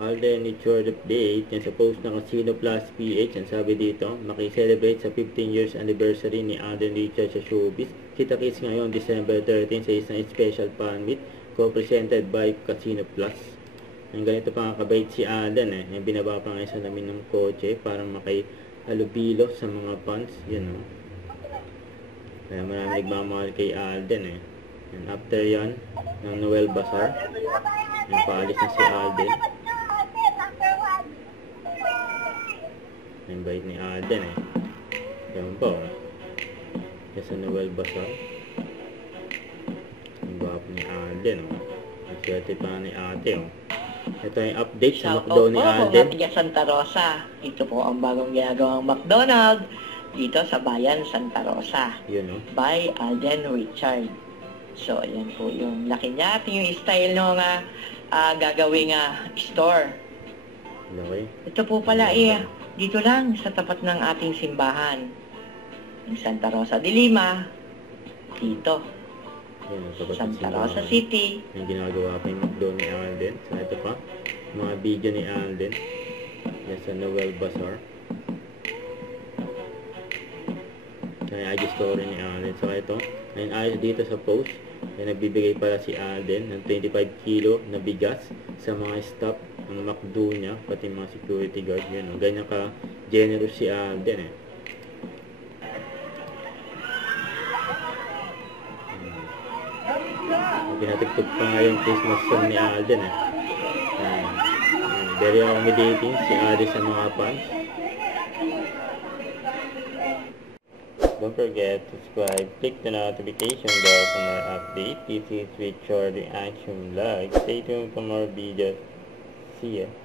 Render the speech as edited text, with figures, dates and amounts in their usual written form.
Alden Richard update. Yan sa post ng Casino Plus PH. Yan sabi dito, makicelebrate sa 15 years anniversary ni Alden Richard sa showbiz. Kita-kits ngayon December 13 sa isang special fan meet co-presented by Casino Plus. Ang ganito pa nga kabait si Alden Yung binaba pa nga sa lamin ng kotse para makihalubilo sa mga fans. Yan Kaya marami nagmamahal kay Alden And after yan, ng Noel Bazaar, yung paalis na si Alden. Yung bait ni Alden Yan po. Yan sa Noel Bazaar. Yung gwapo ni Alden Ang swerte pa ni ate Ito yung update sa McDo ni Alden. Mga Santa Rosa. Ito po ang bagong ginagawang McDonald's dito sa bayan Santa Rosa. Yun By Alden Richard. So, ayan po yung laki niya. Ito yung style ng gagawing store. Okay. Ito po pala dito lang sa tapat ng ating simbahan. Ng Santa Rosa de Lima. Dito. Santa Rosa City. Yung ginagawa pa yung McDo ni Alden. So, ito pa. Mga video ni Alden. Yan sa Noel Bazaar. Kaya IG story ni Alden. So, ito. Ngayon ayos dito sa post. Nagbibigay pala si Alden ng 25 kilo na bigas sa mga staff ng McDo niya, pati mga security guard. Ganyan ka generous si Alden Pinatugtog pa nga yung Christmas song ni Alden Very accommodating si Alden sa mga fans. Don't forget to subscribe, click the notification bell for more updates. This is Richard Reaction Vlog. Stay tuned for more videos. See ya.